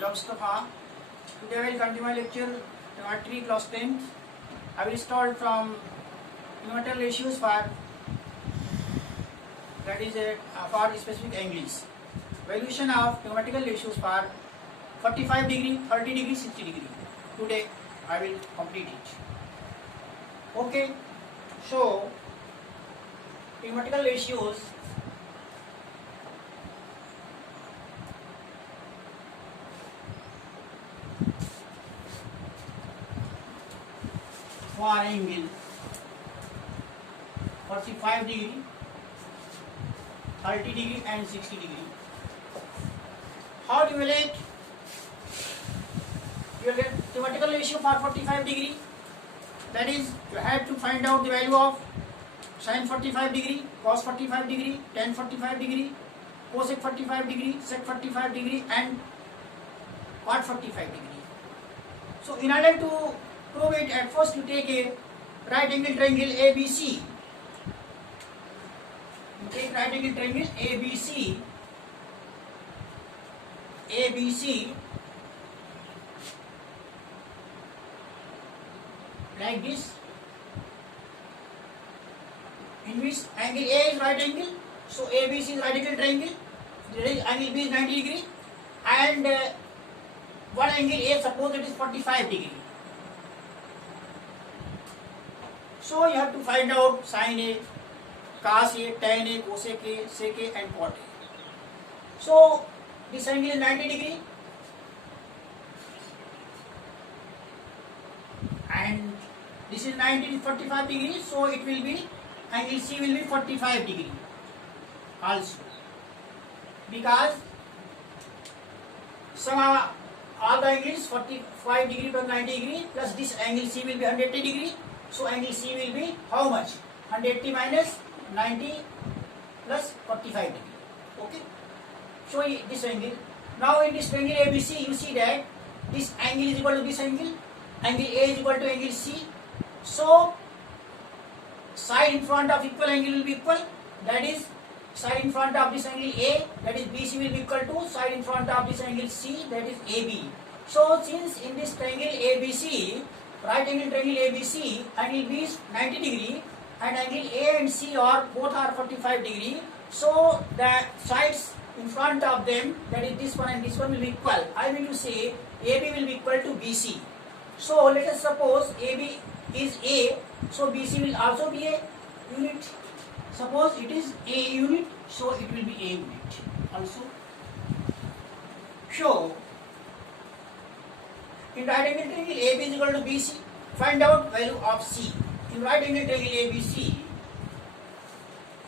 Mullah Mustafa. Today I will continue my lecture Geometry class 10th. I will start from numerical ratios for for specific angles. Valuation of numerical ratios for 45 degree, 30 degree, 60 degree. Today I will complete it. Okay. So numerical ratios for angle 45 degree, 30 degree and 60 degree. How do you evaluate? You will get theoretical ratio for 45 degree. That is, you have to find out the value of sin 45 degree, cos 45 degree, tan 45 degree, cosec 45 degree, sec 45 degree and cot 45 degree. So in order to prove it, at first you take a right angle triangle ABC. You take right angle triangle ABC like this, in which angle A is right angle, so ABC is right angle triangle, angle B is 90 degree and one angle A, suppose it is 45 degree. So you have to find out sin A, cos A, tan A, cosec A, sec A and cot A. So this angle is 90 degree and this is 45 degree, so it will be angle C will be 45 degree also, because somehow all the angles 45 degree plus 90 degree plus this angle C will be 180 degree, so angle C will be how much? 180 minus 90 plus 45 degree. Okay. So this angle. Now in this triangle ABC, you see that this angle is equal to this angle A is equal to angle C. So side in front of equal angle will be equal. That is, side in front of this angle A, that is BC, will be equal to side in front of this angle C, that is AB. So since in this triangle ABC, right angle triangle ABC, angle B is 90 degree and angle A and C are both are 45 degree. So the sides in front of them, that is this one and this one, will be equal. I mean to say AB will be equal to BC. So let us suppose AB is A, so BC will also be a unit. Suppose it is A unit, so it will be A unit also. So in right angle triangle AB is equal to BC, find out value of C. In right angle triangle ABC,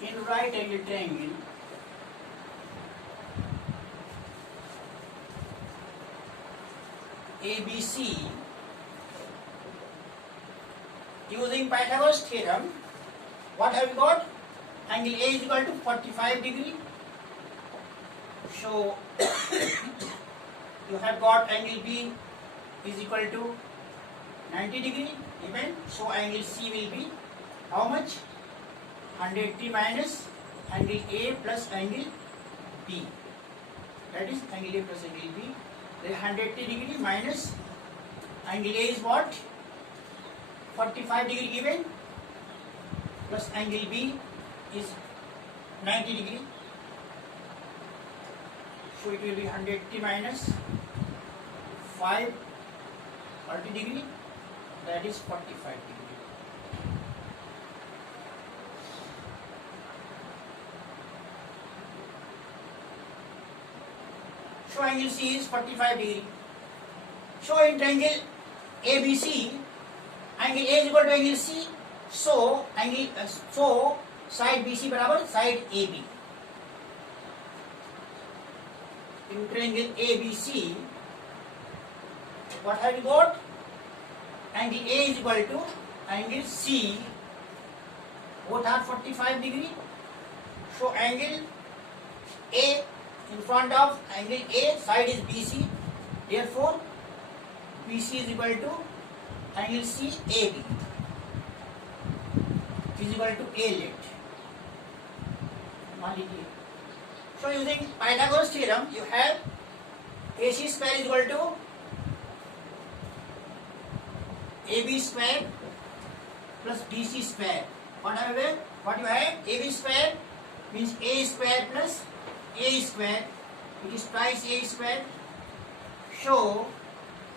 in right angle triangle ABC, using Pythagoras theorem, what have we got? Angle A is equal to 45 degree. So you have got angle B is equal to 90 degree even. So angle C will be how much? 180 minus angle A plus angle B. That is angle A plus angle B. The 180 degree minus angle A is what? 45 degree given plus angle B is 90 degree. So it will be 180 minus 5, 30 degree, that is 45 degree. So angle C is 45 degree. So in triangle ABC, angle A is equal to angle C, so side BC बराबर side AB. In triangle ABC, what have you got? Angle A is equal to angle C, both are 45 degree. So angle A in front of angle A, side is BC, therefore BC is equal to angle C AB is equal to A let. मान लीजिए. So using Pythagoras theorem, you have AC square is equal to AB square plus BC square. What you have? AB square means A square plus A square. It is twice A square. So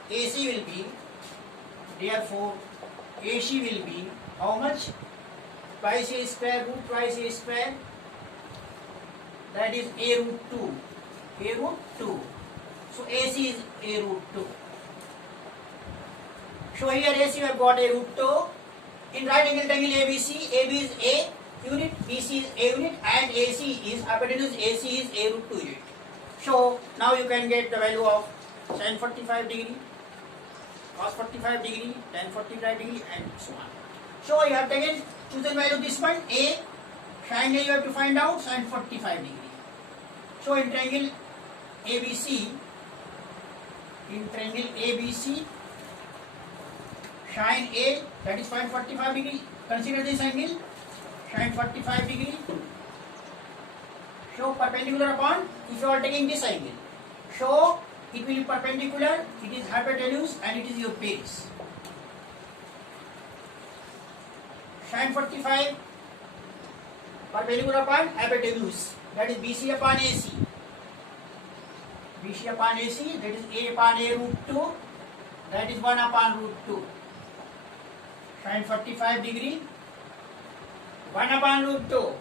AC will be, therefore AC will be how much? Twice A square root twice A square. That is A root 2. A root 2. So AC is A root 2. So here AC we have got A root 2. In right angle triangle ABC, AB is A unit, BC is A unit, and AC is hypotenuse AC is A root 2 unit. So now you can get the value of sin 45 degree, cos 45 degree, tan 45 degree, and so on. So you have taken chosen value of this one A. Sin A you have to find out sin 45 degree. So in triangle ABC, sin A, that is sin 45 degree. Consider this angle sin 45 degree. So perpendicular upon, if you are taking this angle, so it will be perpendicular, it is hypotenuse and it is your base. Sin 45 perpendicular upon hypotenuse, that is BC upon AC. BC upon AC, that is A upon A root 2, that is 1 upon root 2. Sin 45 degree, 1 upon root 2.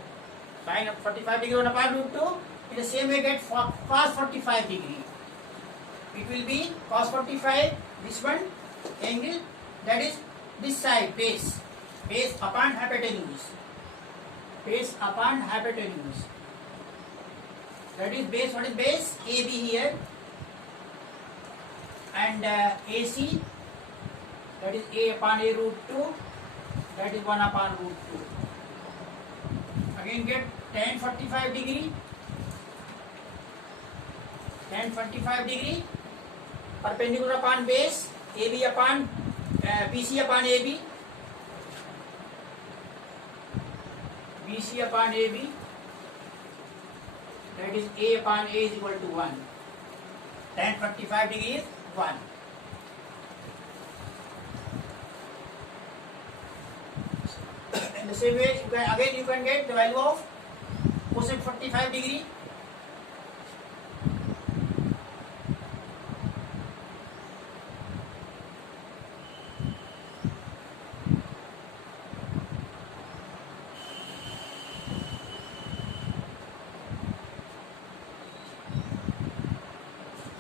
Sin 45 degree, 1 upon root 2. In the same way, get cos 45 degree. It will be cos 45, this one angle, that is this side, base. Base upon hypotenuse. Base upon hypotenuse. That is base, what is base? AB here. And AC, that is A upon A root 2, that is 1 upon root 2. Again get tan 45 degree. Tan 45 degree, perpendicular upon base, AB upon BC upon AB. BC upon AB, that is A upon A is equal to 1. Tan 45 degree is 1. In the same way, you can get the value of cosine 45 degree.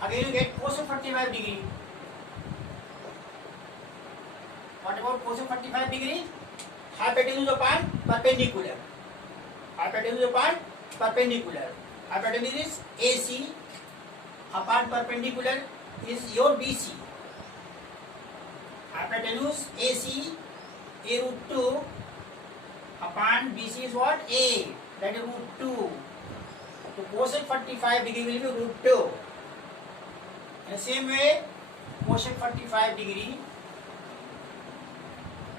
Again you get cosine 45 degree. What about cosine 45 degree? Hypotenuse upon perpendicular. Hypotenuse upon perpendicular. Hypotenuse is AC upon perpendicular is your BC. Hypotenuse AC A root 2 upon BC is what? A, that is root 2. So cosine 45 degree will be root 2. In the same way, cosine 45 degree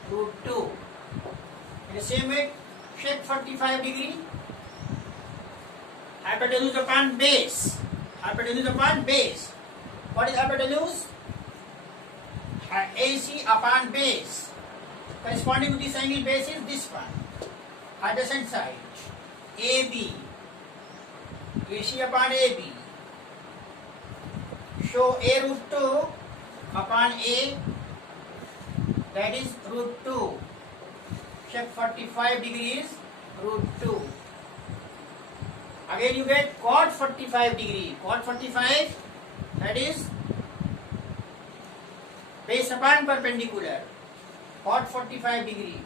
root 2. In the same way, sec 45 degree, hypotenuse upon base. Hypotenuse upon base. What is hypotenuse? AC upon base. Corresponding to this angle base is this one. Adjacent side. AB. AC upon AB. So A root 2 upon A, that is root 2. Sec 45 degrees root 2. Again you get cot 45 degree. Cot 45, that is base upon perpendicular. Cot 45 degree.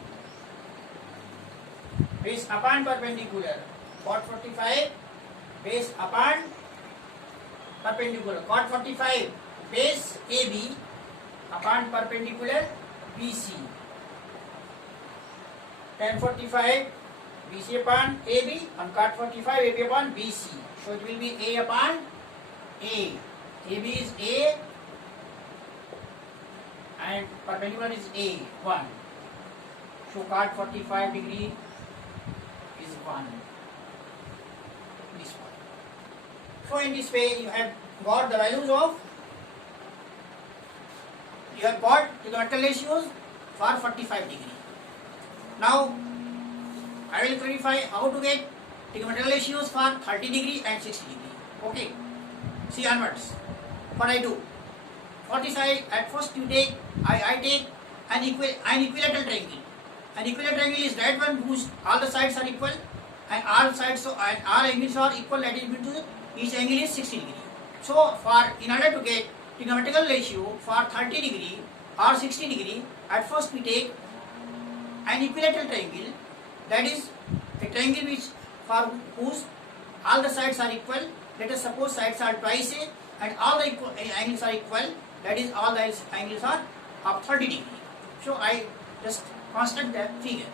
Base upon perpendicular. Cot 45, base upon perpendicular. Cot 45, base AB upon perpendicular BC. Tan 45, BC upon AB, and cot 45, AB upon BC. So it will be A upon A. AB is A and perpendicular is A, 1. So cot 45 degree is 1. This one. So in this way you have got the values of, you have got trigonometrical ratios for 45 degree. Now I will clarify how to get trigonometrical ratios for 30 degree and 60 degree. Okay, see onwards. What I do? 45 at first you take, I take an equilateral triangle. An equilateral triangle is that one whose all the sides are equal and all sides and all angles are equal, that is into each angle is 60 degree. So in order to get trigonometrical ratio for 30 degree or 60 degree, at first we take an equilateral triangle, that is a triangle which for whose all the sides are equal. Let us suppose sides are twice a and all the angles are equal, that is all the angles are of 30 degree. So I just construct the figure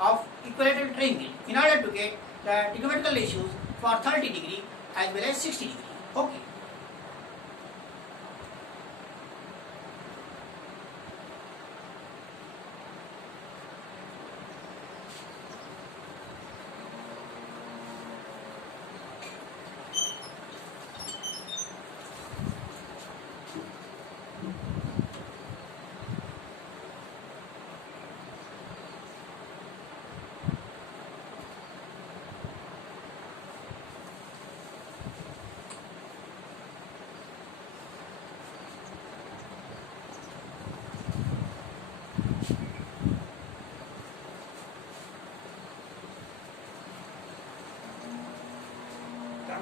of equilateral triangle in order to get the trigonometrical ratios for 30 degree as well as 60 degree. Okay.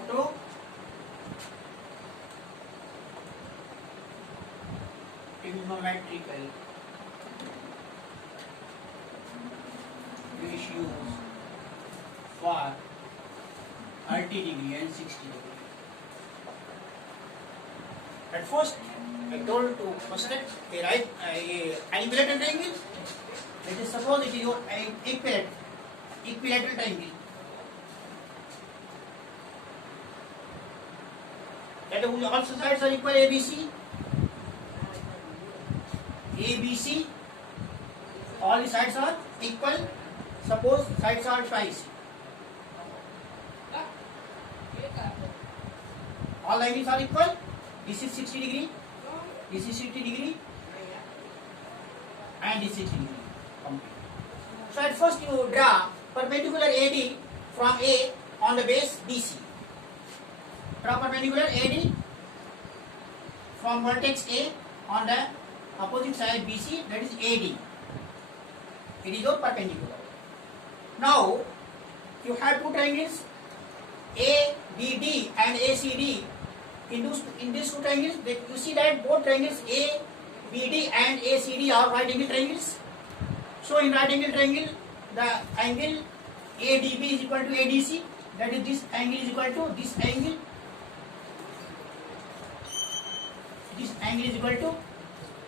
To trigonometrical ratios for 30 degree and 60 degree. At first I told to construct an equilateral triangle. Let us suppose it is your equilateral triangle. That all sides are equal, ABC, all the sides are equal. Suppose sides are twice. All angles are equal. This is 60 degree, this is 60 degree, and this is 60 degree. So at first you draw perpendicular AD from A on the base BC. Draw perpendicular AD from vertex A on the opposite side BC, that is AD. It is your perpendicular. Now you have two triangles ABD and ACD. In these two triangles, you see that both triangles ABD and ACD are right angle triangles. So in right angle triangle, the angle ADB is equal to ADC. That is, this angle is equal to this angle. This angle is equal to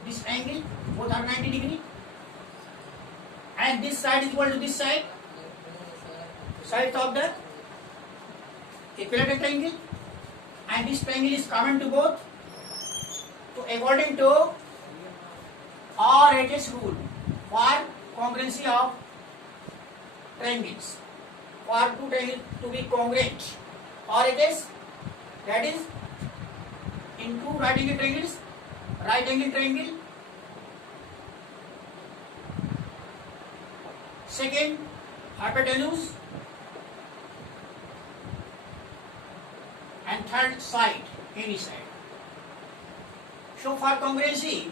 this angle. Both are 90 degree. And this side is equal to this side. Sides of the equilateral triangle. And this triangle is common to both. So according to RHS rule for congruency of triangles, for two triangles to be congruent, RHS, that is in two right angle triangles, right angle triangle, second hypotenuse, and third side, any side. So for congruency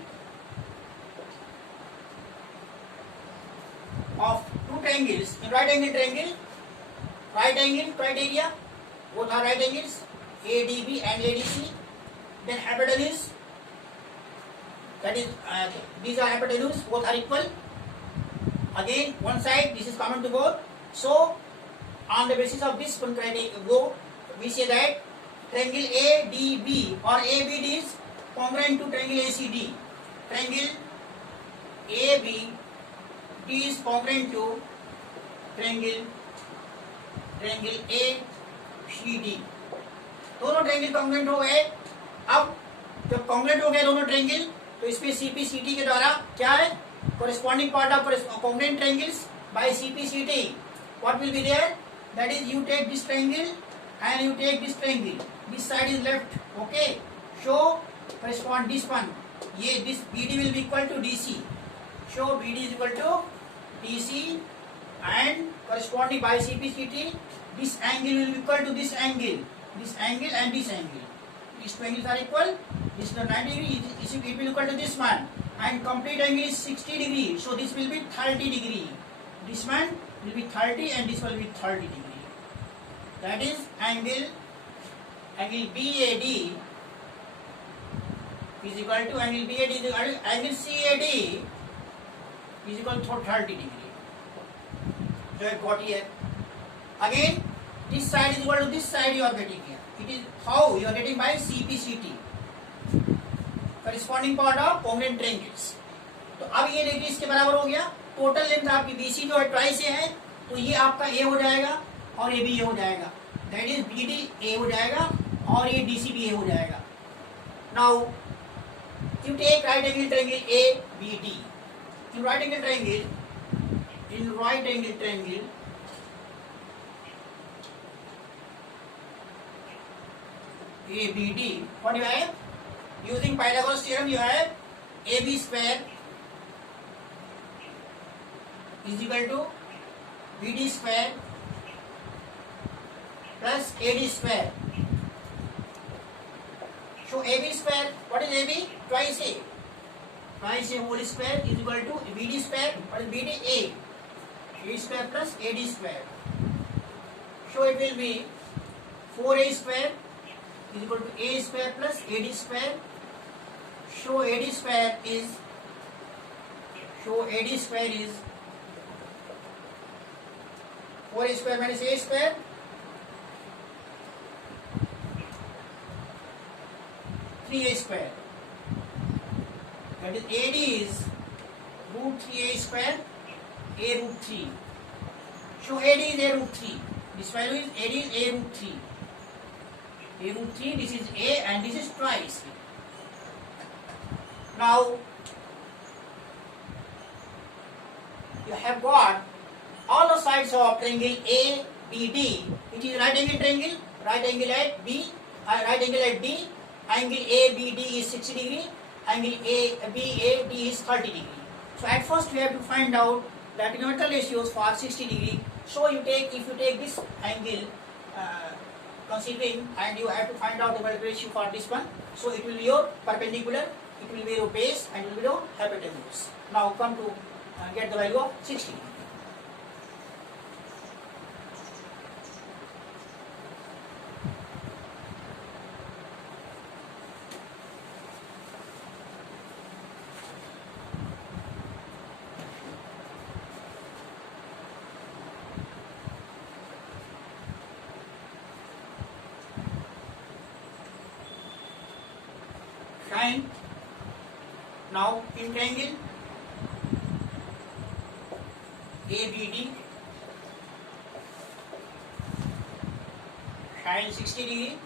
of two triangles, in right angle triangle, right angle criteria, both are right angles, ADB and ADC. Then hypotenuse, that is these are hypotenuse, both are equal. Again one side, this is common to both. So on the basis of this one criteria, we say that triangle ADB or ABD is congruent to triangle ACD. Triangle ABD is congruent to triangle ACD. दोनों triangle congruent हो गए. अब जब congruent हो गए दोनों triangle, तो इसमें CPCT के द्वारा क्या है, corresponding part of congruent triangles by CPCT. What will be there? That is, you take this triangle and you take this triangle, this side is left, okay, show correspond this one, ये this BD will be equal to DC, show BD is equal to DC and corresponding by CPCT, this angle will be equal to this angle and this angle, these two angles are equal, this is the 90 degree, it will be equal to this one, and complete angle is 60 degree, so this will be 30 degree, this one will be 30 and this will be 30 degree, that is angle BAD is equal to angle BAD is equal to angle CAD is equal to 30 degree. So I got here. Again, this side is equal to this side you are getting here. It is how you are getting by CPCT, corresponding part of congruent triangles. तो अब ये देखिए इसके बराबर हो गया, total length आपकी BC जो है ट्वाइस ए है, तो ये आपका A हो जाएगा और ये भी A हो जाएगा, दैट इज BD A हो जाएगा और ये DC भी A हो जाएगा. Now you take right angle triangle ABD. In right angle triangle ABD, what you have? Using Pythagoras theorem, you have AB square is equal to BD square plus AD square. So AB square, what is AB? Twice A. Twice A whole square is equal to BD square. What is BD? A. A square plus AD square. So it will be 4A square is equal to A square plus AD square. So AD square is 4A square minus A square. A square, that is AD is root 3A square, A root 3. So AD is A root 3. This value is AD is A root 3. A root 3, this is A and this is twice. Now you have got all the sides of triangle ABD. It is right angle triangle, right angle at B, right angle at D. Angle ABD is 60 degree, angle BAD is 30 degree. So at first we have to find out the trigonometrical ratios for 60 degree. So if you take this angle considering, and you have to find out the multiple ratio for this one. So it will be your perpendicular, it will be your base, and it will be your hypotenuse. Now come to get the value of 60 degree. Fine. Now in triangle ABD, sine 60 degree.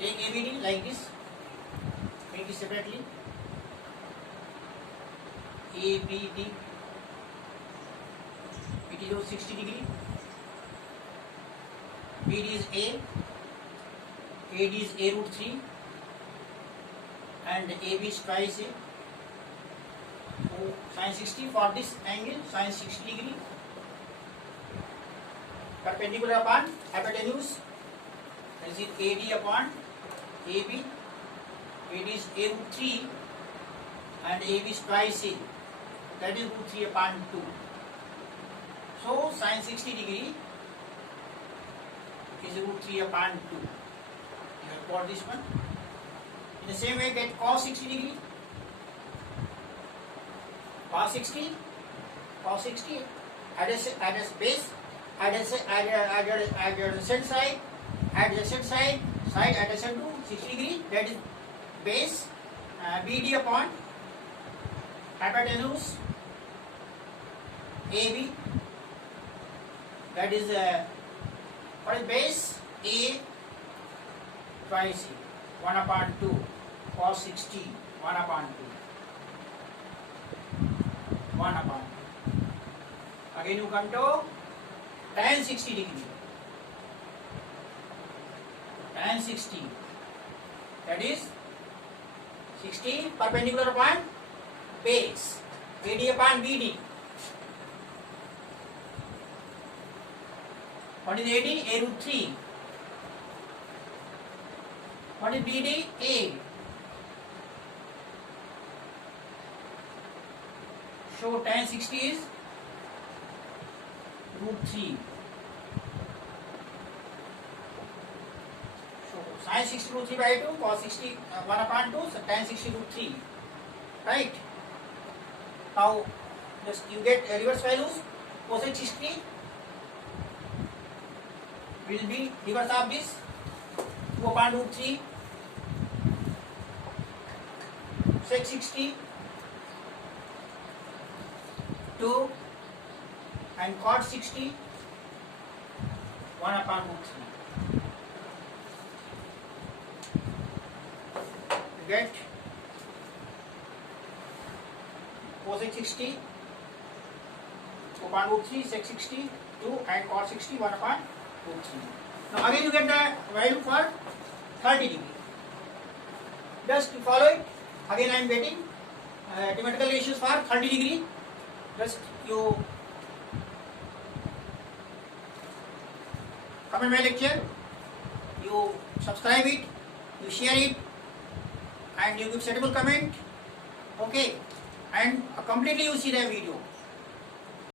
Take ABD like this, make it separately. ABD, it is of 60 degree. BD is A, AD is A root 3. And AB is twice A. So sin 60 for this angle, sin 60 degree. Perpendicular upon hypotenuse, that is AD upon AB. AD is A root 3 and AB is twice A, that is root 3 upon 2. So sin 60 degree is root 3 upon 2. You have got this one. In the same way, get cos 60 degree. Cos 60, adjacent base, adjacent side, side adjacent to 60 degree, that is base, BD upon hypotenuse, AB, that is what is base? A twice A, 1 upon 2, cos 60, 1 upon 2, 1 upon 2. Again you come to tan 60 degree. tan 60, that is 60 perpendicular upon base, AD upon BD. What is AD? A root 3. What is BD? A. So tan 60 is root 3. So sin 60 root 3 by 2, cos 60 1 upon 2, so tan 60 root 3. Right? Now just you get reverse values. Cosec 60 will be reverse of this, 2 upon root 3. Sec 60 2 and cot 60 1 upon root 3. You get cosec 60 upon root 3, sec 60 2 and cot 60 1 upon root 3. Now again you get the value for 30 degree. Just follow it. Again I am getting mathematical ratios for 30 degree. Just you comment my lecture, you subscribe it, you share it, and you give suitable comment. Okay, and completely you see the video.